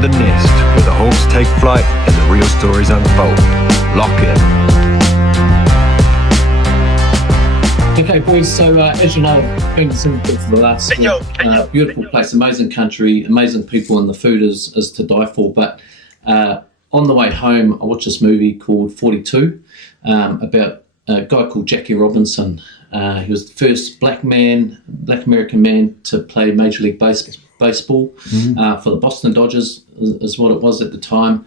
The Nest, where the Hawks take flight and the real stories unfold. Lock in. Okay, boys, so as you know, I've been to Singapore for the last beautiful place, amazing country, amazing people, and the food is to die for. But on the way home, I watched this movie called 42 about a guy called Jackie Robinson. He was the first black American man to play Major League Baseball for the Boston Dodgers, is what it was at the time.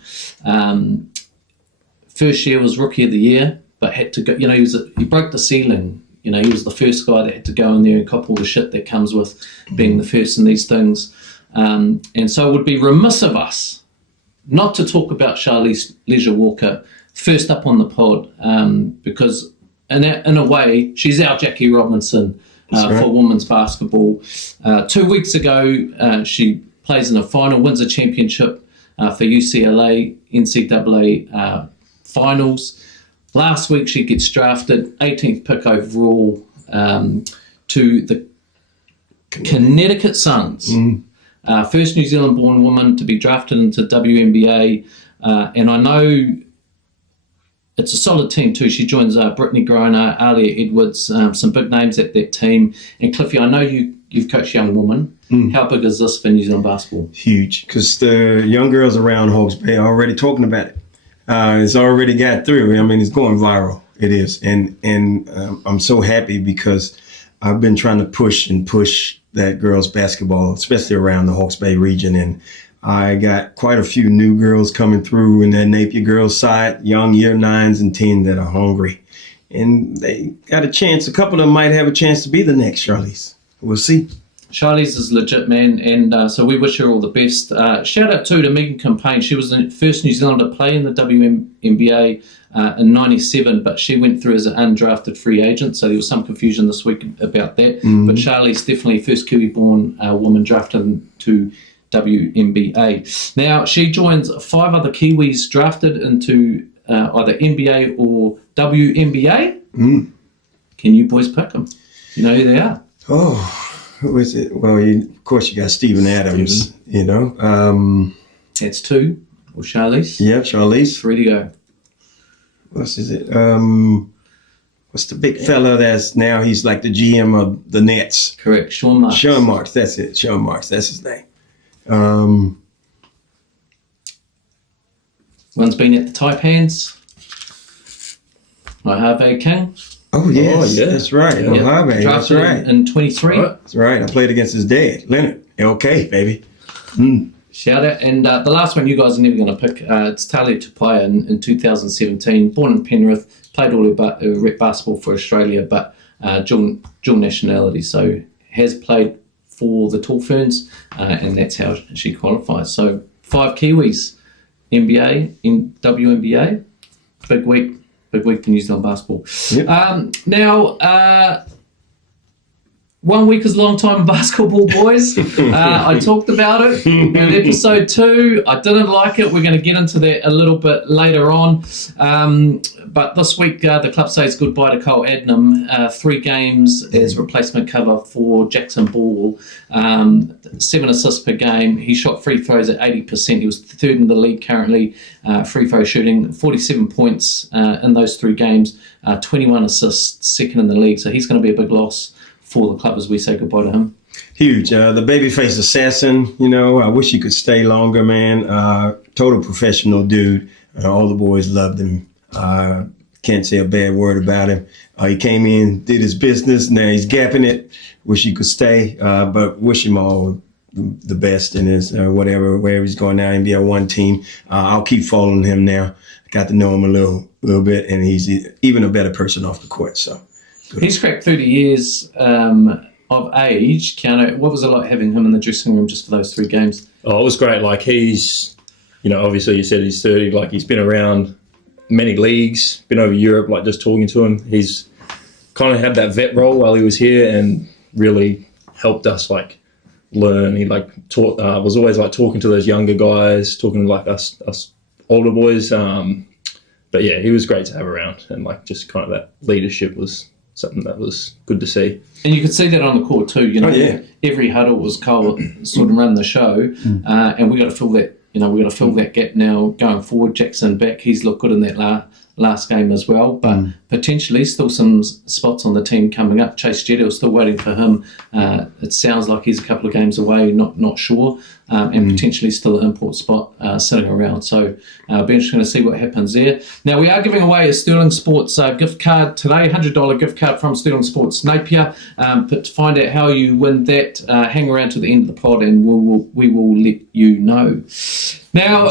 First year was Rookie of the Year, but had to go. You know, he broke the ceiling. You know, he was the first guy that had to go in there and cop all the shit that comes with being the first in these things. And so it would be remiss of us not to talk about Charlize Leisure Walker first up on the pod, because in a way, she's our Jackie Robinson for women's basketball. 2 weeks ago, she plays in a final, wins a championship for UCLA, NCAA finals. Last week, she gets drafted, 18th pick overall, to the Connecticut Suns. First New Zealand-born woman to be drafted into WNBA. And I know it's a solid team too. She joins Brittany Griner, Alia Edwards, some big names at that team. And Cliffy, I know you've coached young women. How big is this for New Zealand basketball? Huge, because the young girls around Hawke's Bay are already talking about it. It's already got through. I mean, it's going viral. It is. And I'm so happy because I've been trying to push that girls basketball, especially around the Hawke's Bay region. And I got quite a few new girls coming through in that Napier girls side, young year 9s and 10 that are hungry. And they got a chance. A couple of them might have a chance to be the next Charlize. We'll see. Charlize is legit, man, and so we wish her all the best. Shout out to Megan Campaign. She was the first New Zealander to play in the WNBA in 97, but she went through as an undrafted free agent, so there was some confusion this week about that. But Charlize definitely first Kiwi-born woman drafted into WNBA. Now, she joins 5 other Kiwis drafted into either NBA or WNBA. Can you boys pick them? You know who they are? Oh. Who is it? Well, of course, you got Steven Adams, you know. That's 2. Or Charlize. Yeah, Charlize. 3 to go. What's the big fella that's now he's like the GM of the Nets? Correct, Sean Marks. Sean Marks, that's it. Sean Marks, that's his name. One's been at the Taipans. Harvey King. Oh, yes, that's right. Yeah. Harvey, that's right. In 23. That's right. I played against his dad, Leonard. LK, baby. Shout out. And the last one you guys are never going to pick, it's Talia Tupaia in 2017. Born in Penrith, played all her rep basketball for Australia, but dual nationality. So has played for the Tall Ferns, and that's how she qualifies. So 5 Kiwis, NBA, in WNBA. Big week for New Zealand basketball. Yep. Now, 1 week is a long time in basketball, boys. I talked about it in episode 2. I didn't like it. We're going to get into that a little bit later on. But this week, the club says goodbye to Cole Adnam. 3 games as replacement cover for Jackson Ball. 7 assists per game. He shot free throws at 80%. He was 3rd in the league currently, free throw shooting. 47 points in those 3 games. 21 assists, 2nd in the league. So he's going to be a big loss for the club as we say goodbye to him. Huge. The babyface assassin, you know, I wish he could stay longer, man. Total professional dude. All the boys loved him. Can't say a bad word about him. He came in, did his business. Now he's gapping it. Wish he could stay, but wish him all the best in his wherever he's going now, NBL 1 team. I'll keep following him now. Got to know him a little bit, and he's even a better person off the court. So he's cracked 30 years of age. Keanu, what was it like having him in the dressing room just for those 3 games? Oh, it was great. Like he's, you know, obviously you said he's 30. Like he's been around many leagues, been over Europe. Like just talking to him, he's kind of had that vet role while he was here and really helped us like learn. He like taught, was always like talking to those younger guys, talking to like us older boys. But yeah, he was great to have around, and like just kind of that leadership was something that was good to see. And you could see that on the court too. You know, every huddle was Cole sort of running the show, and we got to fill we've got to fill that gap now going forward. Jackson back, he's looked good in that last game as well, but potentially still some spots on the team coming up. Chase Jetty, still waiting for him. It sounds like he's a couple of games away, not sure, and potentially still an import spot sitting around. So it'll be interesting to see what happens there. Now, we are giving away a Sterling Sports gift card today, $100 gift card from Sterling Sports Napier. But to find out how you win that, hang around to the end of the pod and we will let you know. Now,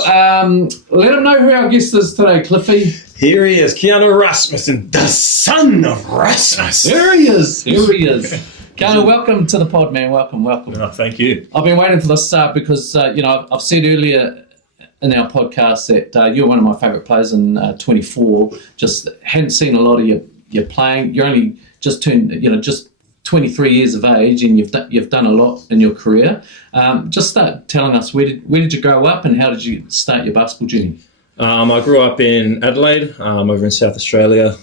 let them know who our guest is today, Cliffy. Here he is, Keanu Rasmussen, the son of Rasmus. There he is. Keanu, welcome to the pod, man. Welcome. Oh, thank you. I've been waiting for this because, I've said earlier in our podcast that you're one of my favourite players in 24. Just hadn't seen a lot of your playing. You're only just turned, just 23 years of age, and you've done a lot in your career. Just start telling us where did you grow up and how did you start your basketball journey? I grew up in Adelaide, over in South Australia.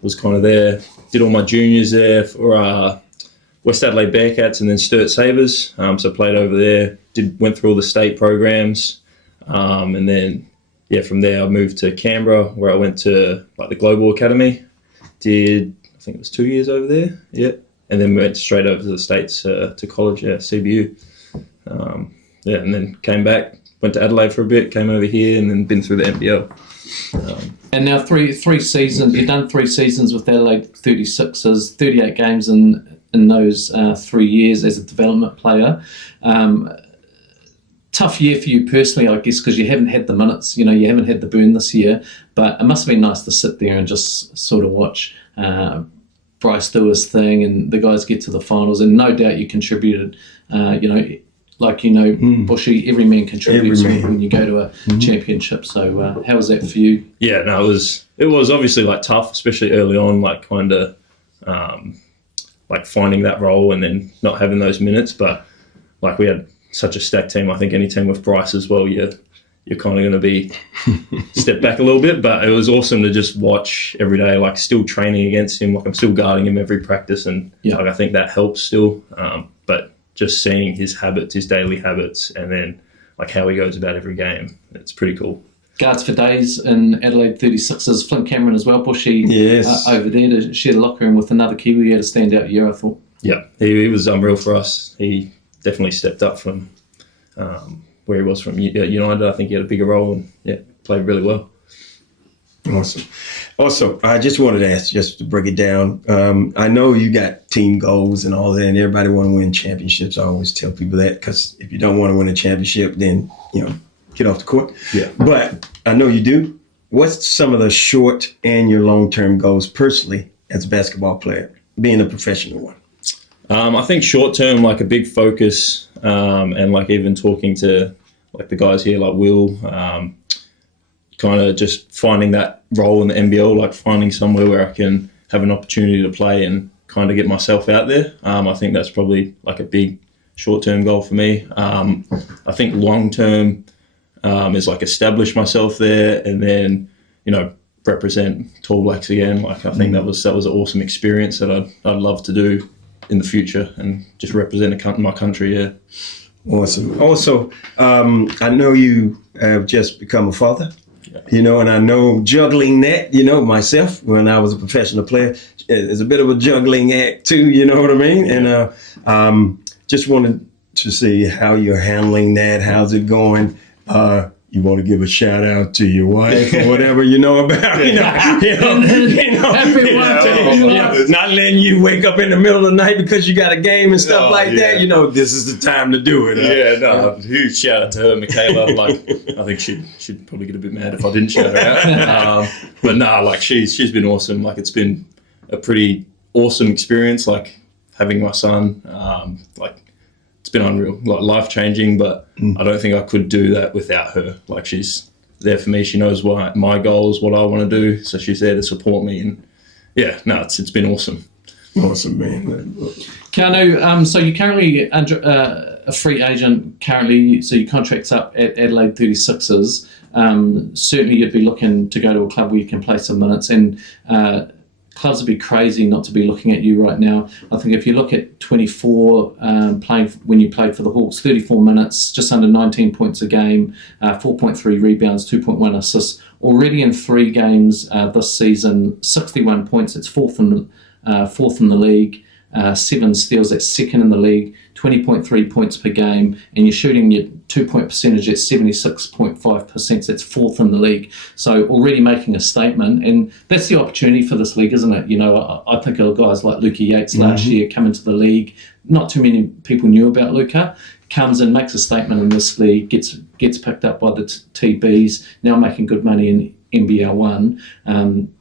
Was kind of there, did all my juniors there for West Adelaide Bearcats and then Sturt Sabres. So played over there, went through all the state programs. And then, from there I moved to Canberra where I went to the Global Academy. Did, I think it was 2 years over there, and then went straight over to the States to college, CBU. And then came back, went to Adelaide for a bit, came over here, and then been through the NBL. And now three seasons. You've done 3 seasons with Adelaide 36ers, 38 games in those 3 years as a development player. Tough year for you personally, I guess, because you haven't had the minutes. You haven't had the burn this year. But it must have been nice to sit there and just sort of watch Bryce do his thing and the guys get to the finals. And no doubt you contributed. Bushy, every man contributes when you go to a championship. So how was that for you? Yeah, no, it was obviously tough, especially early on, kind of finding that role and then not having those minutes. But we had such a stacked team. I think any team with Bryce as well, you're kind of going to be step back a little bit. But it was awesome to just watch every day, still training against him. I'm still guarding him every practice, and I think that helps still. But just seeing his habits, his daily habits, and then how he goes about every game. It's pretty cool. Guards for days in Adelaide 36ers. Flint Cameron as well, Bushy, over there to share the locker room with another Kiwi. He had a standout year, I thought. Yeah, he was unreal for us. He definitely stepped up from where he was from United. I think he had a bigger role and played really well. Awesome. Also, I just wanted to ask, just to break it down, I know you got team goals and all that, and everybody want to win championships. I always tell people that, because if you don't want to win a championship, then, get off the court. Yeah. But I know you do. What's some of the short and your long-term goals personally as a basketball player, being a professional one? I think short-term, a big focus, and even talking to the guys here, Will, kind of just finding that role in the NBL, finding somewhere where I can have an opportunity to play and kind of get myself out there. I think that's probably a big short-term goal for me. I think long-term is establish myself there and then, represent Tall Blacks again. I think that was an awesome experience that I'd love to do in the future and just represent my country, Awesome. Also, I know you have just become a father. And I know juggling that, myself, when I was a professional player, is a bit of a juggling act too, you know what I mean? And just wanted to see how you're handling that. How's it going? You want to give a shout out to your wife or whatever you know about, not letting you wake up in the middle of the night because you got a game and stuff that. This is the time to do it. Huge shout out to her, Michaela. I think she'd probably get a bit mad if I didn't shout her out. But no, she's been awesome. It's been a pretty awesome experience. Having my son, it's been unreal, life changing, but I don't think I could do that without her. She's there for me. She knows my goals, what I want to do. So she's there to support me. And it's been awesome. Awesome, man. Keanu, so you're currently a free agent currently, so your contract's up at Adelaide 36ers. Certainly you'd be looking to go to a club where you can play some minutes. And clubs would be crazy not to be looking at you right now. I think if you look at 24 when you played for the Hawks, 34 minutes, just under 19 points a game, 4.3 rebounds, 2.1 assists. Already in 3 games this season, 61 points. It's fourth in the league. 7 steals, that's second in the league, 20.3 points per game, and you're shooting your 2-point percentage at 76.5%, that's fourth in the league. So already making a statement, and that's the opportunity for this league, isn't it? You know, I think of guys like Luka Yates last year come into the league. Not too many people knew about Luka. Comes in, makes a statement in this league, gets picked up by the TBs, now making good money in NBL 1.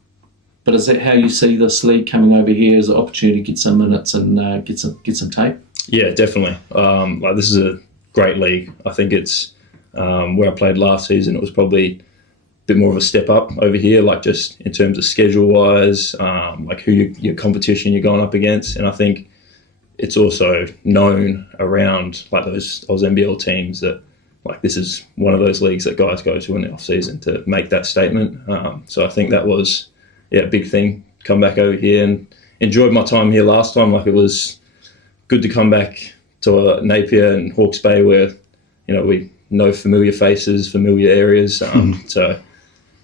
But is that how you see this league coming over here as an opportunity to get some minutes and get some tape? Yeah, definitely. Like this is a great league. I think it's where I played last season. It was probably a bit more of a step up over here, like just in terms of schedule wise, like who your competition you're going up against, and I think it's also known around like those NBL teams that like this is one of those leagues that guys go to in the off season to make that statement. So I think that was. Yeah, big thing. Come back over here and enjoyed my time here last time. Like it was good to come back to Napier and Hawke's Bay where, you know, we know familiar faces, familiar areas. So,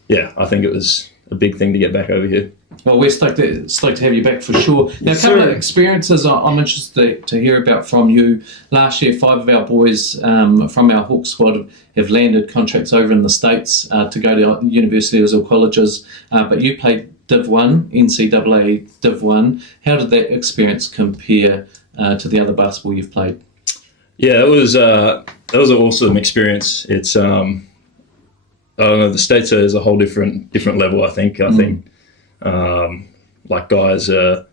yeah, I think it was a big thing to get back over here. Well, we're stoked to have you back for sure. Now, a couple of experiences I'm interested to hear about from you. Last year, 5 of our boys from our Hawk squad have landed contracts over in the States to go to universities or colleges. But you played Div 1, NCAA Div 1. How did that experience compare to the other basketball you've played? Yeah, that was an awesome experience. It's I don't know, the States is a whole different level. I think like guys are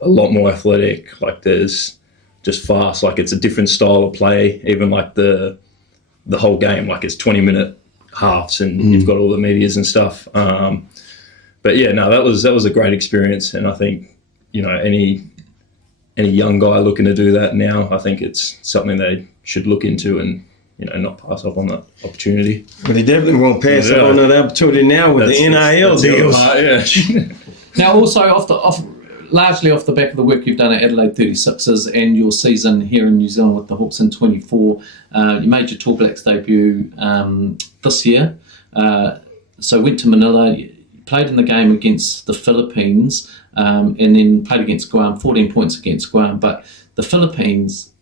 a lot more athletic. Like there's just fast. Like it's a different style of play. Even like the whole game, like it's 20-minute halves, and you've got all the medias and stuff. But yeah, no, that was a great experience, and I think, you know, any young guy looking to do that now, I think it's something they should look into and, you know, not pass up on that opportunity. But they definitely won't pass up on that opportunity now with the NIL deals. Yeah. Now, also largely off the back of the work you've done at Adelaide 36ers and your season here in New Zealand with the Hawks in 24, you made your Tall Blacks debut this year. So went to Manila. Played in the game against the Philippines and then played against Guam, 14 points against Guam. But the Philippines,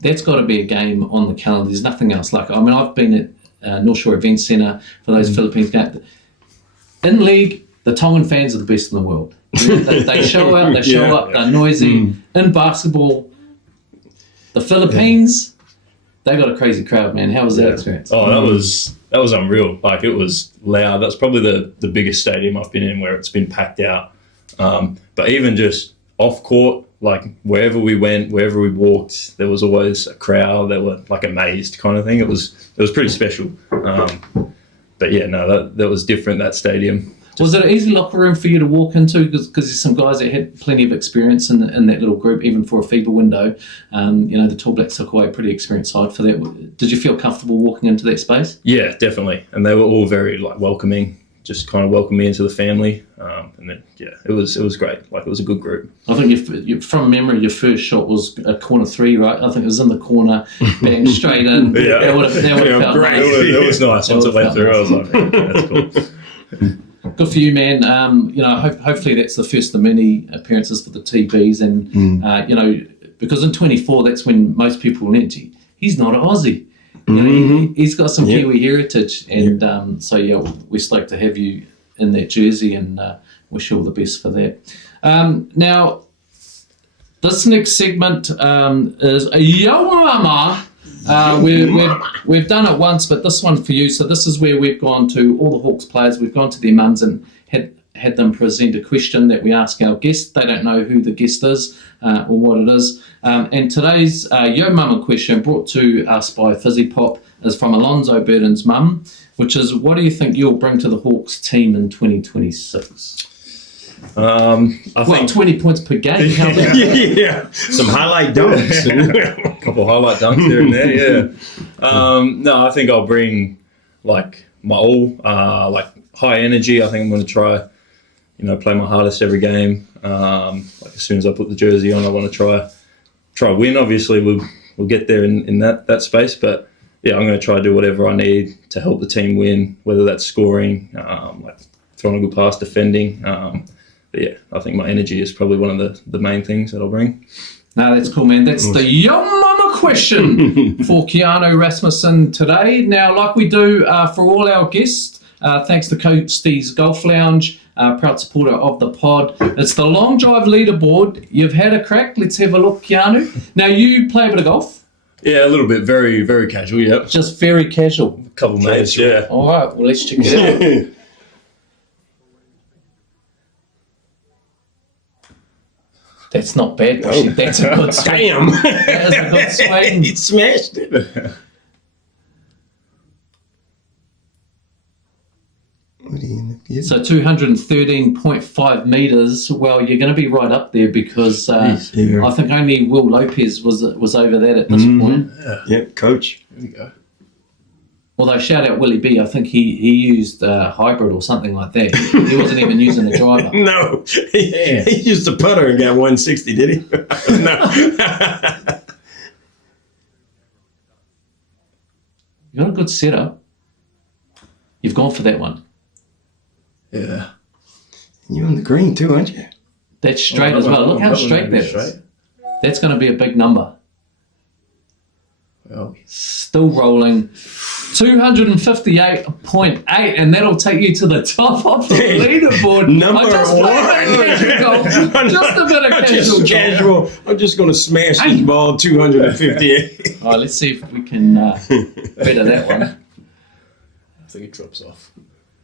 that's got to be a game on the calendar. There's nothing else like it. I mean, I've been at North Shore Event Centre for those Philippines games. In league, the Tongan fans are the best in the world. They show up, they're noisy. In basketball, the Philippines, they got a crazy crowd, man. How was that experience? Oh, that was unreal. Like it was loud. That's probably the biggest stadium I've been in where it's been packed out. But even just off court, like wherever we went, wherever we walked, there was always a crowd that were like amazed kind of thing. It was pretty special. But yeah, no, that was different, that stadium. Was it an easy locker room for you to walk into? Because there's some guys that had plenty of experience in that little group, even for a FIBA window. You know, the Tall Blacks took away a pretty experienced side for that. Did you feel comfortable walking into that space? Yeah, definitely. And they were all very like welcoming, just kind of welcomed me into the family. And then, yeah, it was great. Like it was a good group. I think from memory, your first shot was a corner 3, right? I think it was in the corner, bang straight in. Yeah. That would have felt great. nice. It was nice. Once it went through, I was like, yeah, that's cool. Good for you, man. You know, hopefully that's the first of many appearances for the TBs, and you know, because in 24, that's when most people went, he's not an Aussie. You know, he's got some Kiwi heritage, and so yeah, we're stoked to have you in that jersey, and wish you all the best for that. Now, this next segment is Yo Mama. We've done it once, but this one for you. So this is where we've gone to all the Hawks players. We've gone to their mums and had them present a question that we ask our guest. They don't know who the guest is or what it is. And today's Yo Mama question, brought to us by Fizzy Pop, is from Alonzo Burden's mum, which is, what do you think you'll bring to the Hawks team in 2026? I think 20 points per game. Yeah, some highlight dunks. a couple highlight dunks here and there. Yeah. No, I think I'll bring like my all, like high energy. I think I'm going to try play my hardest every game. Like as soon as I put the jersey on, I want to try win. Obviously, we'll get there in that space, but yeah, I'm going to try to do whatever I need to help the team win, whether that's scoring, like throwing a good pass, defending. But yeah, I think my energy is probably one of the main things that I'll bring. No, that's cool, man. That's the Young Mama question for Keanu Rasmussen today. Now, like we do for all our guests, thanks to Coastie's Golf Lounge, proud supporter of the pod. It's the long drive leaderboard. You've had a crack. Let's have a look, Keanu. Now, you play a bit of golf? Yeah, a little bit. Very, very casual, yeah. Just very casual. A couple mates, yeah. All right, well, let's check it out. That's not bad, Bushy. That's a good swing. Damn. That is a good swing. He smashed it. So 213.5 metres. Well, you're going to be right up there because I think only Will Lopez was over that at this point. Yep, coach. There we go. Although, shout out Willie B, I think he used hybrid or something like that. He wasn't even using a driver. No, he used a putter and got 160, did he? No. You got a good setup. You've gone for that one. Yeah. You're on the green too, aren't you? That's straight as well. Look how straight that is. That's going to be a big number. Well, still rolling. 258.8, and that'll take you to the top of the leaderboard. Number one. Just a bit of casual. I'm just going to smash this ball 258. All right, let's see if we can better that one. I think it drops off.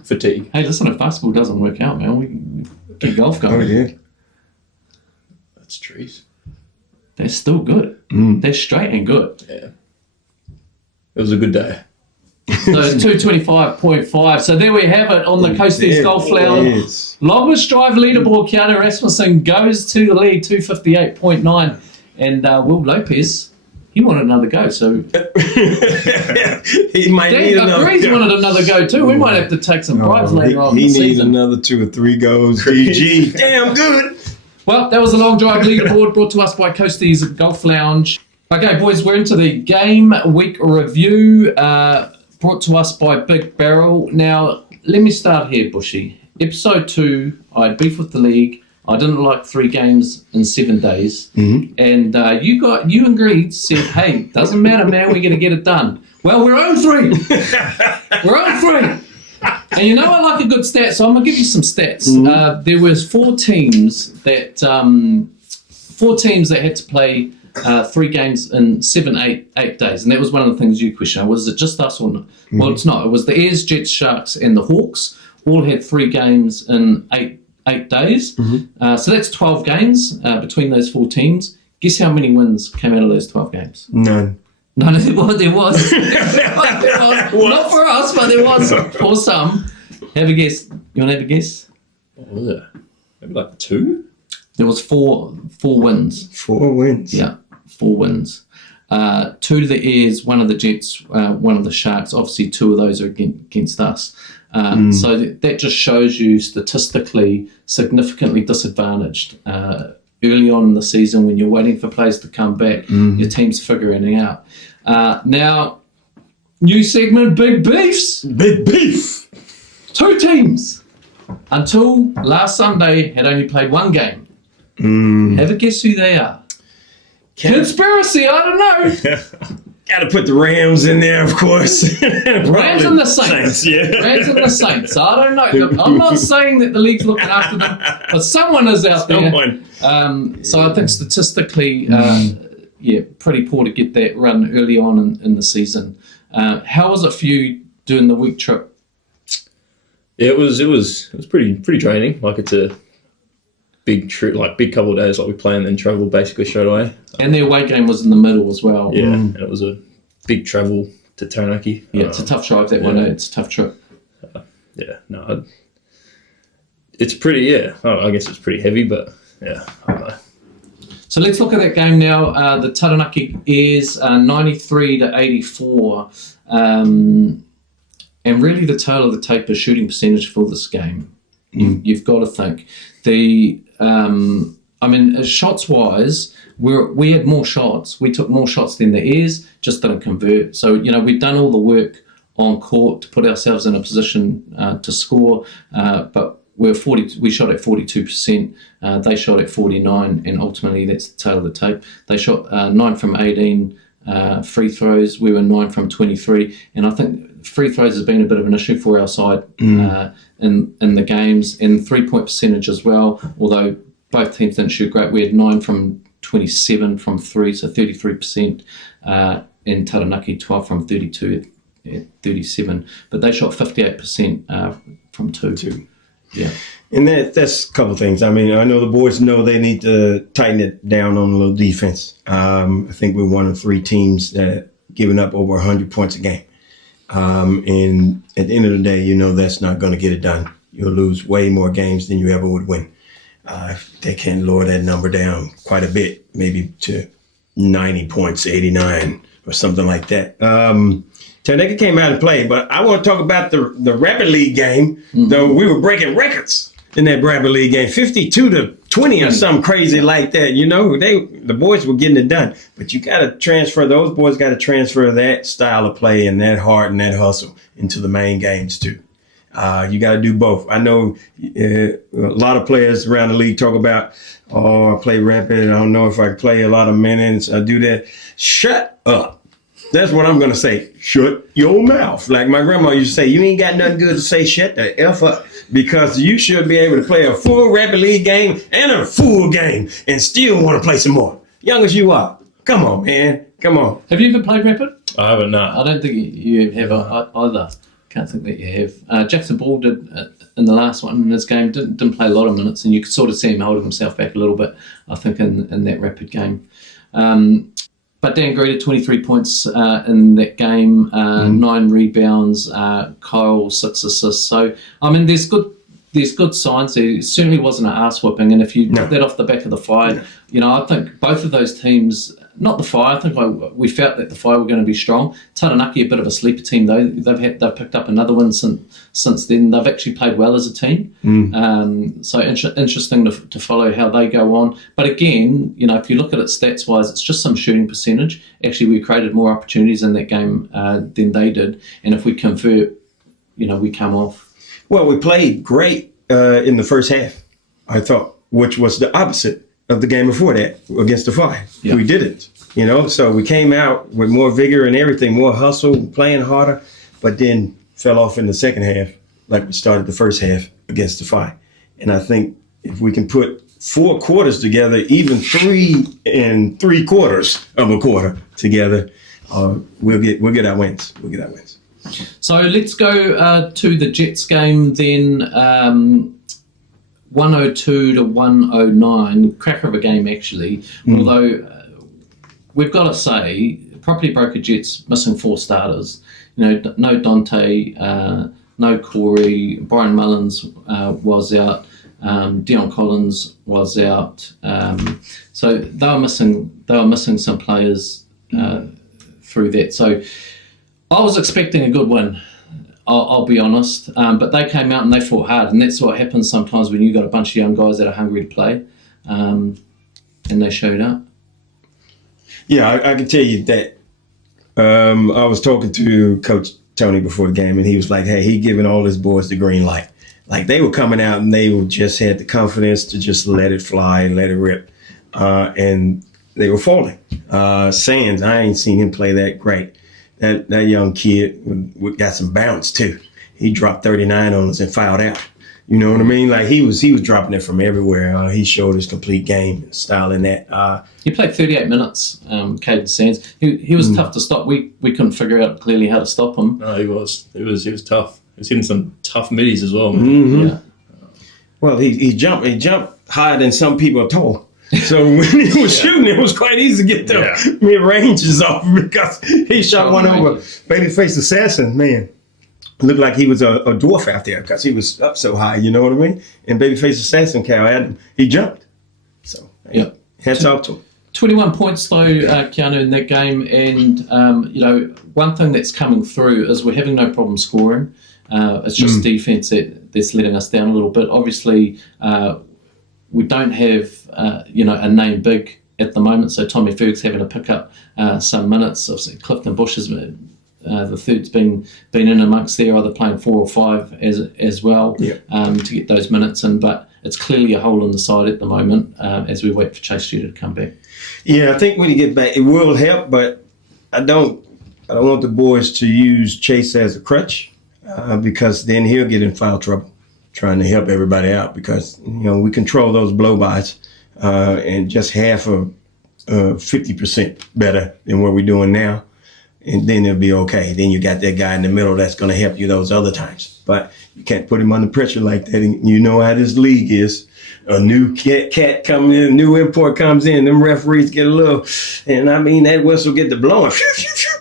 Fatigue. Hey, listen, if basketball doesn't work out, man, we can get golf going. Oh, yeah. That's trees. They're still good. They're straight and good. Yeah. It was a good day. So it's 225.5. So there we have it on the Coasties Golf Lounge. Longest drive leaderboard, Keanu Rasmussen goes to the lead, 258.9. And Will Lopez, he wanted another go. So he might need another agrees go. wanted another go too. We might have to take some bribes later on in the He needs season. another 2 or 3 goes. GG. Damn good. Well, that was the long drive leaderboard brought to us by Coasties Golf Lounge. Okay, boys, we're into the game week review brought to us by Big Barrel. Now, let me start here, Bushy. Episode 2, I had beef with the league. I didn't like 3 games in 7 days. And you and Greed said, hey, doesn't matter, man, we're going to get it done. Well, we're 0-3. We're 0-3. And you know I like a good stat, so I'm going to give you some stats. There was 4 teams that had to play 3 games in 8 days, and that was one of the things you questioned. Was it just us or not? Well, it's not. It was the Airs, Jets, Sharks, and the Hawks. All had 3 games in 8 days. So that's 12 games between those 4 teams. Guess how many wins came out of those 12 games? None. No, there was. Not for us, but there was for some. Have a guess. You want to have a guess? What was it? Maybe like 2? There was 4 wins. 4 wins. Yeah, 4 wins. 2 to the Airs, 1 of the Jets, 1 of the Sharks. Obviously, 2 of those are against us. So that just shows you statistically significantly disadvantaged. Early on in the season when you're waiting for players to come back, your team's figuring it out. Now, new segment, Big Beefs. Big beef. 2 teams, until last Sunday, had only played 1 game. Have a guess who they are. Conspiracy, I don't know. Got to put the Rams in there, of course. Rams and the Saints. Rams and the Saints. I don't know. I'm not saying that the league's looking after them, but someone is out there. So I think statistically, pretty poor to get that run early on in the season. How was it for you doing the week trip? Yeah, it was pretty draining. Like it's a big trip, like big couple of days, like we play and then travel basically straight away. And their away game was in the middle as well. Yeah, and it was a big travel to Taranaki. Yeah, it's a tough drive that one. It's a tough trip. It's pretty. I guess it's pretty heavy, but yeah, I don't know. So let's look at that game now. The Taranaki Airs 93-84, and really the tail of the tape is shooting percentage for this game. You've got to think. Shots wise, we had more shots. We took more shots than the Airs, just didn't convert. So, we'd done all the work on court to put ourselves in a position to score, but we shot at 42%. They shot at 49%, and ultimately that's the tail of the tape. They shot 9 from 18 free throws. We were 9 from 23, and I think free throws has been a bit of an issue for our side in the games, and 3-point percentage as well. Although both teams didn't shoot great, we had 9 from 27 from 3, so 33%, and Taranaki 12 from 32 at 37. But they shot 58% from 2. Yeah. And that's a couple of things. I mean, I know the boys know they need to tighten it down on a little defense. I think we're one of 3 teams that given up over 100 points a game. And at the end of the day, that's not going to get it done. You'll lose way more games than you ever would win. They can lower that number down quite a bit, maybe to 90 points, 89 or something like that. Taranaki came out and played, but I want to talk about the Rapid League game. Though we were breaking records in that Rapid League game, 52-20 or something crazy like that. The boys were getting it done, but you got to transfer. Those boys got to transfer that style of play and that heart and that hustle into the main games too. You got to do both. I know a lot of players around the league talk about, I play Rapid. I don't know if I can play a lot of minutes. I do that. Shut up. That's what I'm going to say. Shut your mouth. Like my grandma used to say, you ain't got nothing good to say. Shut the F up. Because you should be able to play a full Rapid League game and a full game and still want to play some more. Young as you are. Come on, man. Come on. Have you ever played Rapid? I haven't, no. I don't think you have either. Can't think that you have. Jackson Ball did in the last one in this game. Didn't play a lot of minutes, and you could sort of see him holding himself back a little bit, I think, in that Rapid game. But Dan Greeter, 23 points in that game, 9 rebounds, Kyle 6 assists. So, there's good signs there. It certainly wasn't an arse whipping, and if you took that off the back of the Fire, I think both of those teams, not the Fire, I think we felt that the Fire were going to be strong. Taranaki, a bit of a sleeper team though. They've picked up another win since then. They've actually played well as a team. So interesting to follow how they go on. But again, if you look at it stats wise, it's just some shooting percentage. Actually, we created more opportunities in that game than they did. And if we convert, we come off. Well, we played great in the first half, I thought, which was the opposite of the game before that against the Fire. Yep. We didn't, so we came out with more vigor and everything, more hustle, playing harder, but then fell off in the second half like we started the first half against the Fire. And I think if we can put 4 quarters together, even 3 3/4 of a quarter together, we'll get our wins. We'll get our wins. So let's go to the Jets game then. 102-109, cracker of a game actually. Although we've got to say, property broker Jets missing 4 starters. No Dante, no Corey, Brian Mullins was out, Dion Collins was out. So they were missing some players through that. So I was expecting a good win. I'll be honest, but they came out and they fought hard, and that's what happens sometimes when you've got a bunch of young guys that are hungry to play, and they showed up. Yeah, I can tell you that. I was talking to Coach Tony before the game, and he was like, hey, he giving all his boys the green light. Like, they were coming out and they just had the confidence to just let it fly and let it rip, and they were falling. Sands, I ain't seen him play that great. That young kid got some bounce too. He dropped 39 on us and fouled out. You know what I mean? Like he was dropping it from everywhere. He showed his complete game style in that. He played 38 minutes. Caden Sands. He was tough to stop. We couldn't figure out clearly how to stop him. No, he was. He was tough. He was hitting some tough middies as well. Man. Mm-hmm. Yeah. Well, he jumped higher than some people are tall. So when he was shooting, it was quite easy to get the mid-ranges off because he shot one over Babyface Assassin. Man, looked like he was a dwarf out there because he was up so high, you know what I mean? And Babyface Assassin, Cal had him. He jumped. So, hats off to him. 21 points though, Keanu, in that game, and one thing that's coming through is we're having no problem scoring. It's just defence that's letting us down a little bit. Obviously, we don't have a name big at the moment, so Tommy Ferg's having to pick up some minutes. Obviously, Clifton Bush has the third's been in amongst there, either playing 4 or 5 as well to get those minutes in. But it's clearly a hole in the side at the moment as we wait for Chase Jeter to come back. Yeah, I think when he get back, it will help, but I don't want the boys to use Chase as a crutch because then he'll get in foul trouble trying to help everybody out because we control those blow-bys and just half of 50% better than what we're doing now, and then it'll be okay. Then you got that guy in the middle that's going to help you those other times, but you can't put him under pressure like that. And you know how this league is. A new cat coming in, a new import comes in, them referees get a little, and I mean, that whistle get to blowing.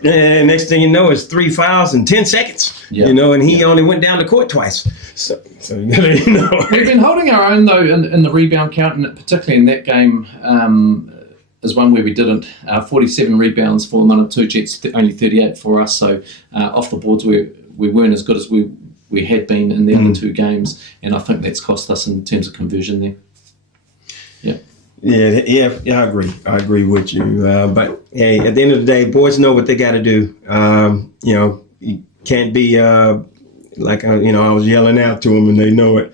And next thing you know, it's 3 fouls in 10 seconds, and he only went down the court twice. So We've been holding our own, though, in the rebound count, and particularly in that game, is one where we didn't. 47 rebounds for the Manawatu Jets, only 38 for us. So off the boards, we weren't as good as we had been in the other 2 games, and I think that's cost us in terms of conversion there. Yeah, I agree. I agree with you. But hey, at the end of the day, boys know what they got to do. You can't be like I was yelling out to them, and they know it.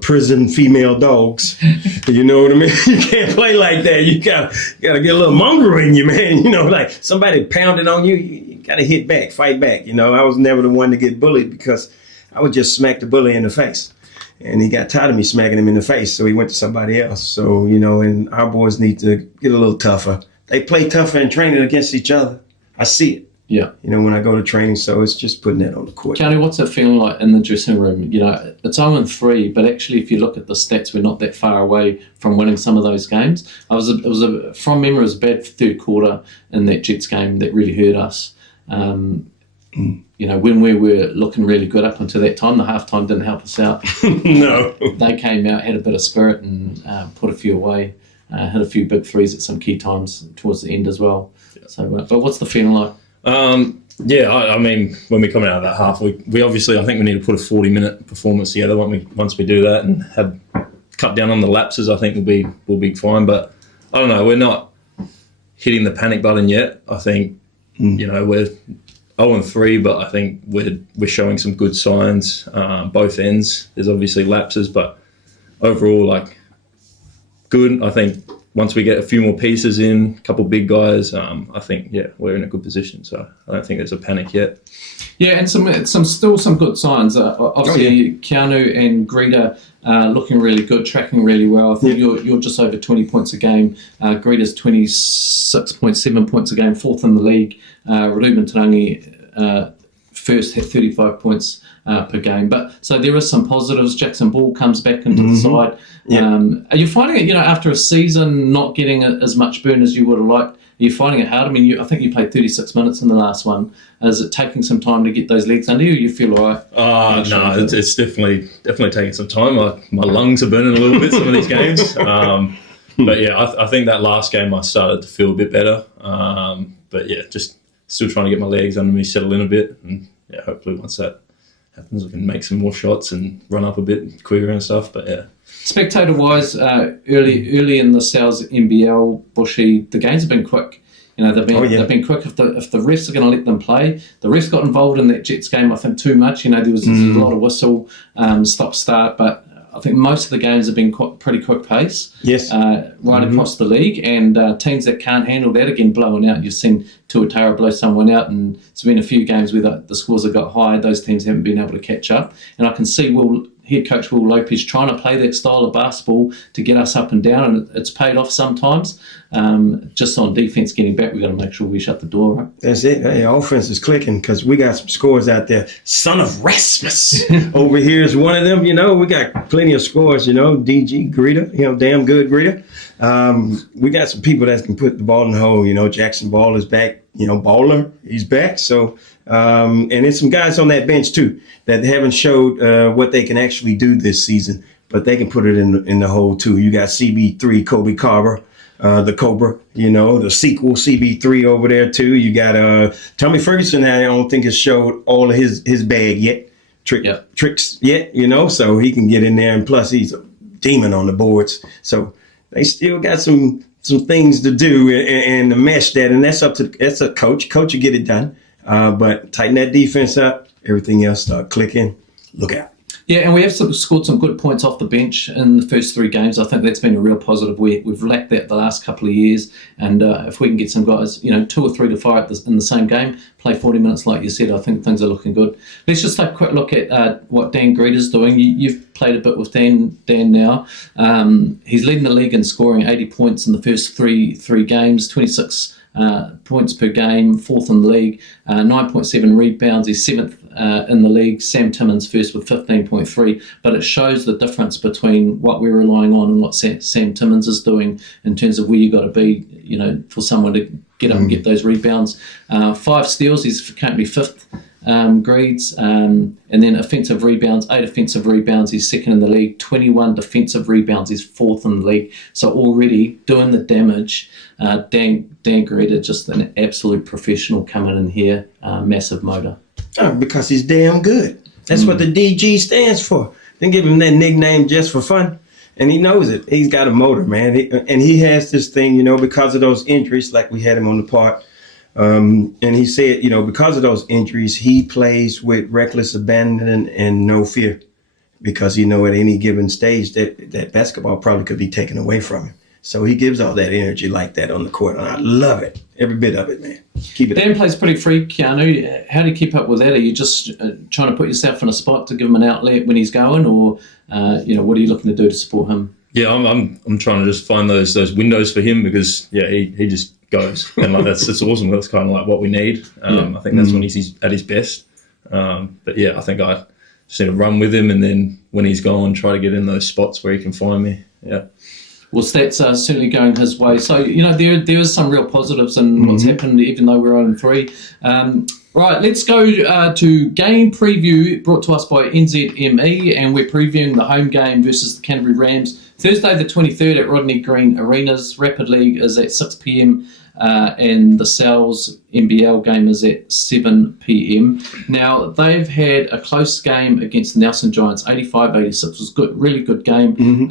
Prison female dogs. You know what I mean? You can't play like that. You gotta get a little mongrel in you, man. Like somebody pounded on you, you gotta hit back, fight back. I was never the one to get bullied because I would just smack the bully in the face. And he got tired of me smacking him in the face, so he went to somebody else. So, and our boys need to get a little tougher. They play tougher in training against each other. I see it. Yeah. When I go to training, so it's just putting that on the court. Johnny, what's it feeling like in the dressing room? It's 0-3, but actually, if you look at the stats, we're not that far away from winning some of those games. From memory, it was a bad third quarter in that Jets game that really hurt us. When we were looking really good up until that time, the halftime didn't help us out. No. They came out, had a bit of spirit, and put a few away. Hit a few big threes at some key times towards the end as well. Yeah. So, but what's the feeling like? I mean, when we're coming out of that half, we obviously, I think we need to put a 40-minute performance together. Once we do that and have cut down on the lapses, I think we'll be fine. But I don't know, we're not hitting the panic button yet. I think we're 0-3, but I think we're showing some good signs both ends. There's obviously lapses, but overall, good. I think once we get a few more pieces in, a couple big guys, I think we're in a good position. So I don't think there's a panic yet. Yeah, and still some good signs. Obviously, Keanu and Greta looking really good, tracking really well. I think you're just over 20 points a game. Greta's 26.7 points a game, 4th in the league. Ruben Tarangi first had 35 points per game. But so there is some positives. Jackson Ball comes back into the side. Yeah. Are you finding it, after a season not getting as much burn as you would have liked, are you finding it hard? I mean, I think you played 36 minutes in the last one. Is it taking some time to get those legs under you, or you feel all right? No, it's definitely taking some time. My lungs are burning a little bit some of these games. But yeah, I think that last game I started to feel a bit better. But yeah, just still trying to get my legs under me, settle in a bit. And yeah, hopefully once that happens, I can make some more shots and run up a bit quicker and stuff. But yeah. Spectator-wise, early in the Sal's NBL, Bushy, the games have been quick. They've been quick. If the refs are going to let them play, the refs got involved in that Jets game, I think, too much. There was a lot of whistle, stop-start, but I think most of the games have been pretty quick pace. Yes. Right across the league, and teams that can't handle that, again, blowing out. You've seen Tuatara blow someone out, and there's been a few games where the scores have got high. Those teams haven't been able to catch up. And I can see head coach Will Lopez trying to play that style of basketball to get us up and down, and it's paid off sometimes. Just on defense getting back, we've got to make sure we shut the door, right? That's it. Hey, offense is clicking because we got some scores out there. Son of Rasmuss over here is one of them. We got plenty of scores. DG Greta, damn good Greta. We got some people that can put the ball in the hole. Jackson Ball is back. Baller, he's back. So, and there's some guys on that bench too that haven't showed what they can actually do this season, but they can put it in the hole too. You got CB3, Kobe Carver. the Cobra, the sequel CB3 over there too. You got Tommy Ferguson. I don't think has showed all of his bag yet, tricks yet. So he can get in there, and plus he's a demon on the boards. So they still got some things to do and to mesh that, and that's a coach. Coach will get it done, but tighten that defense up. Everything else start clicking. Look out. Yeah, and we have scored some good points off the bench in the first 3 games. I think that's been a real positive. We've lacked that the last couple of years, and if we can get some guys, 2 or 3 to fire in the same game, play 40 minutes like you said, I think things are looking good. Let's just take a quick look at what Dan Greeter's doing. You've played a bit with Dan now. He's leading the league in scoring, 80 points in the first three games, 26 points per game, 4th in the league, 9.7 rebounds. He's 7th in the league. Sam Timmins first with 15.3, but it shows the difference between what we're relying on and what Sam Timmins is doing in terms of where you got to be, for someone to get up and get those rebounds. 5 steals, he's currently 5th. Grades, and then offensive rebounds, 8 offensive rebounds, he's 2nd in the league. 21 defensive rebounds, he's 4th in the league. So already doing the damage. Dan Greeter, just an absolute professional coming in here, massive motor. Because he's damn good. That's what the DG stands for. They give him that nickname just for fun, and he knows it. He's got a motor, man, and he has this thing, because of those injuries, like we had him on the part. And he said, because of those injuries, he plays with reckless abandon and no fear, because at any given stage that basketball probably could be taken away from him. So he gives all that energy like that on the court, and I love it, every bit of it, man. Keep it. Dan plays pretty free, Keanu. How do you keep up with that? Are you just trying to put yourself in a spot to give him an outlet when he's going, or what are you looking to do to support him? Yeah, I'm trying to just find those windows for him, because he just goes, and it's awesome. That's kind of like what we need. I think that's when he's at his best. But yeah, I think I just need to run with him, and then when he's gone, try to get in those spots where he can find me. Yeah. Well, stats are certainly going his way. So, there is some real positives in what's happened, even though we're 0-3. Right, let's go to game preview brought to us by NZME, and we're previewing the home game versus the Canterbury Rams. Thursday the 23rd at Rodney Green Arenas. Rapid League is at 6 p.m. And the Sal's NBL game is at 7 p.m. Now, they've had a close game against the Nelson Giants, 85-86. It was good, really good game.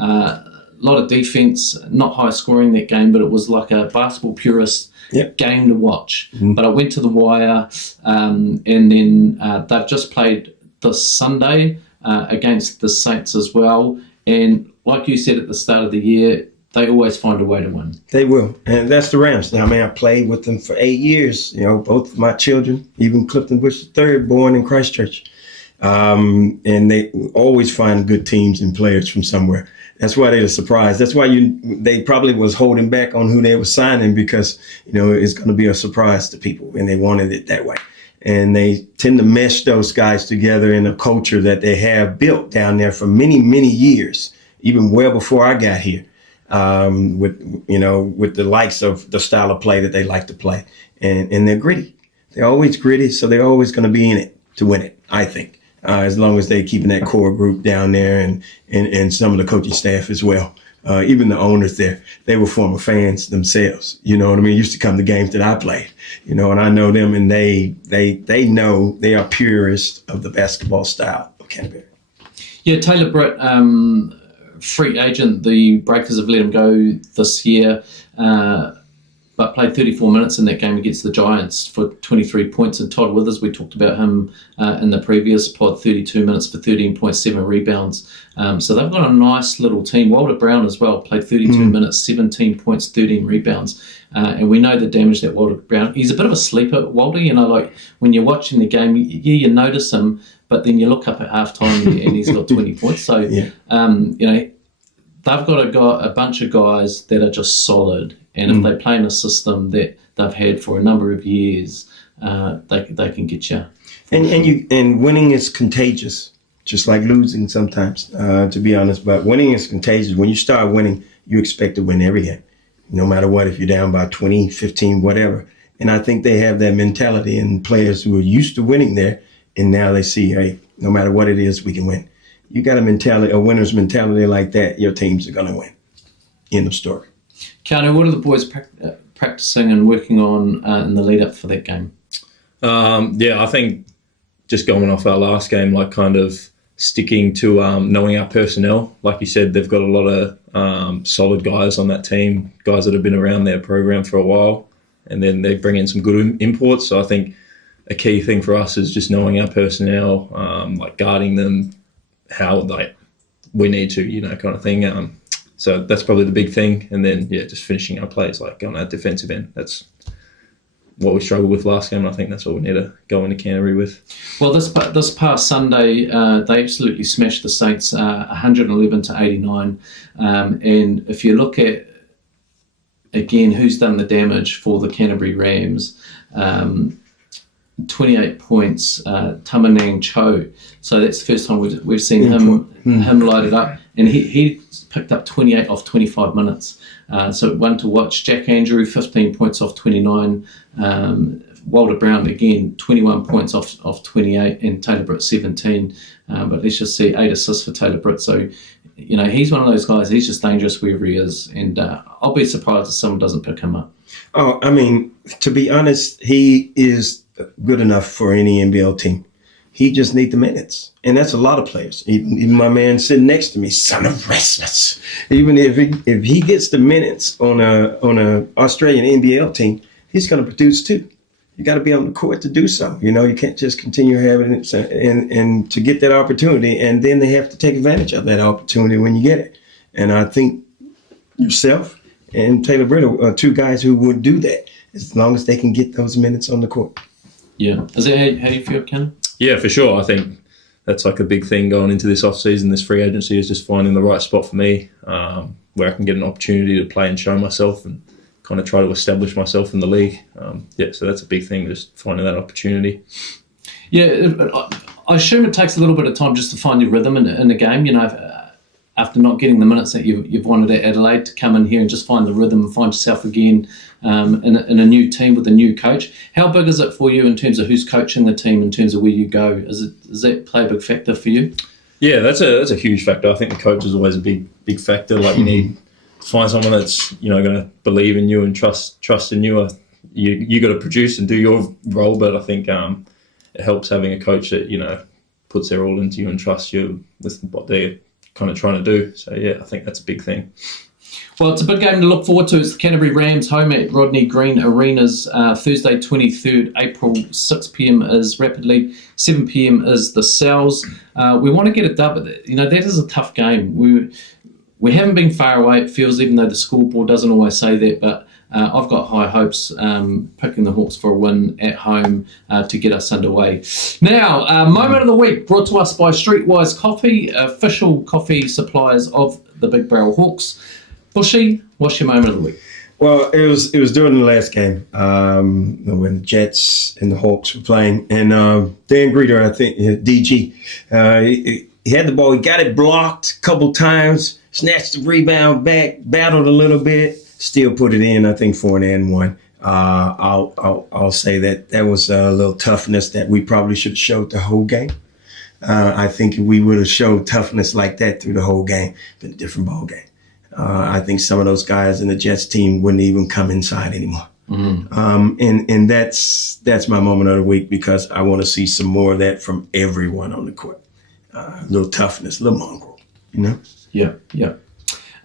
A lot of defense, not high scoring that game, but it was like a basketball purist game to watch. But I went to the wire, and then they've just played this Sunday against the Saints as well. And like you said at the start of the year, they always find a way to win. They will. And that's the Rams. Now, I played with them for 8 years. Both of my children, even Clifton Bush III, born in Christchurch. And they always find good teams and players from somewhere. That's why they're surprised. That's why they probably was holding back on who they were signing, because, it's going to be a surprise to people, and they wanted it that way. And they tend to mesh those guys together in a culture that they have built down there for many, many years, even well before I got here, with the likes of the style of play that they like to play. And they're gritty. They're always gritty, so they're always going to be in it to win it, I think. As long as they're keeping that core group down there and some of the coaching staff as well. Even the owners there, they were former fans themselves. You know what I mean? Used to come to games that I played, and I know them, and they know they are purists of the basketball style of Canterbury. Yeah, Taylor Britt, free agent. The Breakers have let him go this year, but played 34 minutes in that game against the Giants for 23 points. And Todd Withers, we talked about him in the previous pod, 32 minutes for 13.7 rebounds. So they've got a nice little team. Walter Brown as well, played 32 minutes, 17 points, 13 rebounds. And we know the damage that Walter Brown, he's a bit of a sleeper, Walter. Like when you're watching the game, you notice him, but then you look up at halftime and he's got 20 points. So, they've got a bunch of guys that are just solid. And if they play in a system that they've had for a number of years, they can get you. And winning is contagious, just like losing sometimes, to be honest. But winning is contagious. When you start winning, you expect to win every game, no matter what, if you're down by 20, 15, whatever. And I think they have that mentality, and players who are used to winning there, and now they see, hey, no matter what it is, we can win. You got a winner's mentality like that, your teams are going to win. End of story. Keanu, what are the boys practicing and working on in the lead up for that game? I think just going off our last game, like kind of sticking to knowing our personnel. Like you said, they've got a lot of solid guys on that team, guys that have been around their program for a while, and then they bring in some good imports. So I think a key thing for us is just knowing our personnel, like guarding them, how like we need to, kind of thing. So that's probably the big thing. And then, just finishing our plays, like on our defensive end. That's what we struggled with last game. And I think that's what we need to go into Canterbury with. Well, this past Sunday, they absolutely smashed the Saints 111-89. And if you look at, again, who's done the damage for the Canterbury Rams, 28 points, Tamanang Cho. So that's the first time we've seen him light it up. And he picked up 28 off 25 minutes. So one to watch. Jack Andrew, 15 points off 29. Walter Brown, again, 21 points off 28. And Taylor Britt, 17. But let's just see, 8 assists for Taylor Britt. So, he's one of those guys. He's just dangerous wherever he is. And I'll be surprised if someone doesn't pick him up. Oh, I mean, to be honest, he is good enough for any NBL team. He just needs the minutes. And that's a lot of players. Even my man sitting next to me, son of Rasmuss. Even if he gets the minutes on a Australian NBL team, he's going to produce too. You got to be on the court to do so. You can't just continue having it and to get that opportunity, and then they have to take advantage of that opportunity when you get it. And I think yourself and Taylor Britt are two guys who would do that as long as they can get those minutes on the court. Yeah. Is that how you feel, Ken? Yeah, for sure. I think that's like a big thing going into this off-season, this free agency, is just finding the right spot for me where I can get an opportunity to play and show myself and kind of try to establish myself in the league. So that's a big thing, just finding that opportunity. Yeah, I assume it takes a little bit of time just to find your rhythm in the game, after not getting the minutes that you've wanted at Adelaide, to come in here and just find the rhythm and find yourself again in a new team with a new coach. How big is it for you in terms of who's coaching the team, in terms of where you go? Does that play a big factor for you? Yeah, that's a huge factor. I think the coach is always a big factor. Like, you need to find someone that's going to believe in you and trust in you. You got to produce and do your role, but I think it helps having a coach that puts their all into you and trusts you with what they're kind of trying to do. So I think that's a big thing. Well, it's a big game to look forward to. It's the Canterbury Rams home at Rodney Green Arenas, Thursday 23rd April, 6 p.m. is Rapidly, 7 p.m. is the Cells. We want to get a dub, but that is a tough game. We haven't been far away, it feels, even though the scoreboard doesn't always say that, but I've got high hopes picking the Hawks for a win at home to get us underway. Now, moment of the week brought to us by Streetwise Coffee, official coffee suppliers of the Big Barrel Hawks. Bushy, what's your moment of the week? Well, it was during the last game when the Jets and the Hawks were playing, and Dan Greeter, I think, DG, he had the ball, he got it blocked a couple times, snatched the rebound back, battled a little bit, still put it in, I think, for an and one. I'll say that was a little toughness that we probably should have showed the whole game. I think if we would have showed toughness like that through the whole game, been a different ball game. I think some of those guys in the Jets team wouldn't even come inside anymore. Mm-hmm. And that's my moment of the week, because I want to see some more of that from everyone on the court. A little toughness, a little mongrel, Yeah.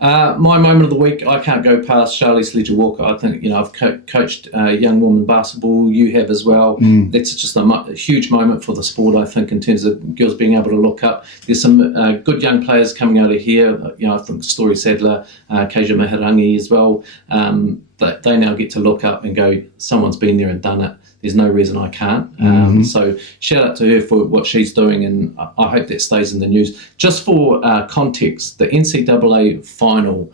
My moment of the week, I can't go past Charlize Ledger-Walker. I think, I've coached young women basketball. You have as well. That's just a huge moment for the sport, I think, in terms of girls being able to look up. There's some good young players coming out of here. I think Story Sadler, Keija Maharangi as well. They now get to look up and go, someone's been there and done it. There's no reason I can't. So shout out to her for what she's doing, and I hope that stays in the news. Just for context, the NCAA final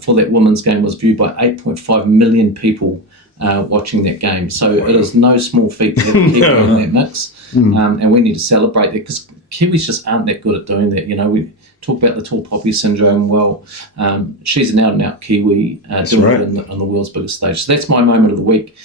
for that women's game was viewed by 8.5 million people watching that game. So it is no small feat to have a Kiwi in that mix, and we need to celebrate that, because Kiwis just aren't that good at doing that. We talk about the tall poppy syndrome. Well, she's an out-and-out Kiwi doing it on the world's biggest stage. So that's my moment of the week.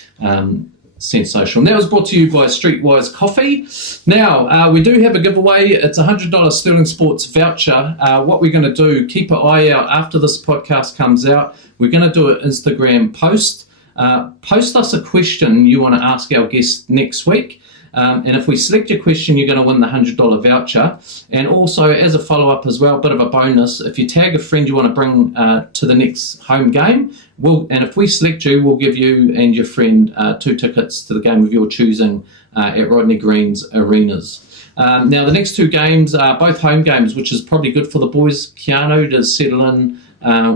sensational. And that was brought to you by Streetwise Coffee. Now, we do have a giveaway. It's a $100 Sterling Sports voucher. What we're going to do, keep an eye out after this podcast comes out. We're going to do an Instagram post. Post us a question you want to ask our guest next week. And if we select your question, you're going to win the $100 voucher. And also, as a follow-up as well, a bit of a bonus, if you tag a friend you want to bring to the next home game, and if we select you, we'll give you and your friend 2 tickets to the game of your choosing at Rodney Green's Arenas. Now, the next 2 games are both home games, which is probably good for the boys. Keanu to settle in,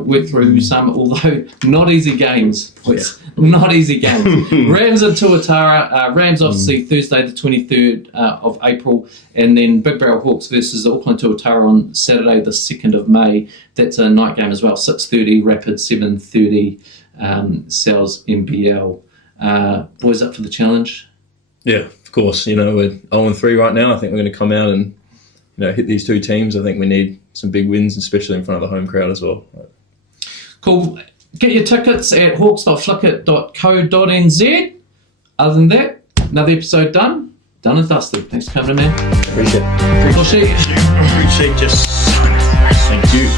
work through some, although not easy games. Boys. Not easy games. Rams and Tuatara. Rams obviously Thursday the 23rd of April, and then Big Barrel Hawks versus the Auckland Tuatara on Saturday the 2nd of May. That's a night game as well, 6:30 Rapid, 7:30 Sal's NBL. Boys up for the challenge? Yeah, of course. We're 0-3 right now. I think we're going to come out and hit these 2 teams. I think we need some big wins, especially in front of the home crowd as well. Cool. Get your tickets at hawks.flickit.co.nz. Other than that, another episode done. Done and dusted. Thanks for coming, man. Appreciate it. Appreciate Appreciate just. Thank you.